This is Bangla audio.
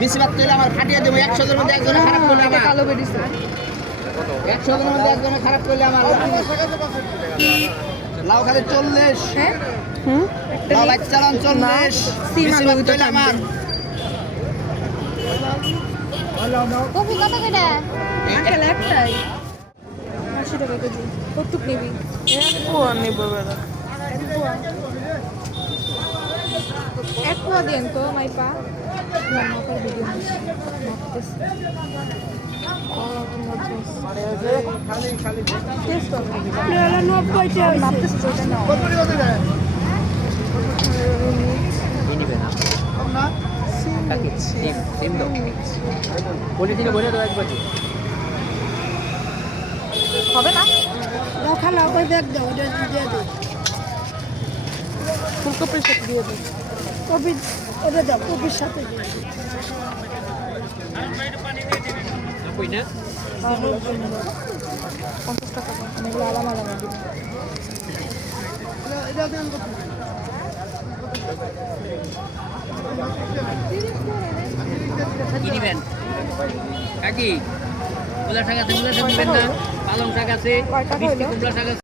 বেশিরভাগ তৈরি আমার ফাটিয়ে দেবো 100-এর মধ্যে একজনে খারাপ করলে আমার কালো বেরিয়েছে 100-এর মধ্যে একজনে খারাপ করলে আমার লাউ খালি 40 লাউ বাচ্চা 40 বেশিরভাগ তৈরি আমার কপি কত করে খেলা একটাই 80 টাকা কেজি কতটুক নিবি এক পোয়া দেন তো মাইপা মাপার ভিডিও হবে না খালা ওই ব্যাগ দাও ওটা দিয়ে দাও ফুলকপির সাথে দিয়ে দিই কপি ওটা দাও কপির সাথে দিয়ে দাও 50 টাকা এগুলো আলাদা আলাদা দিন এটা দেন কি দিবেন কাকি কুমড়া শাক আছে কুমড়া শাক দিবেন না পালং শাক আছে মিষ্টি কুমড়া শাক আছে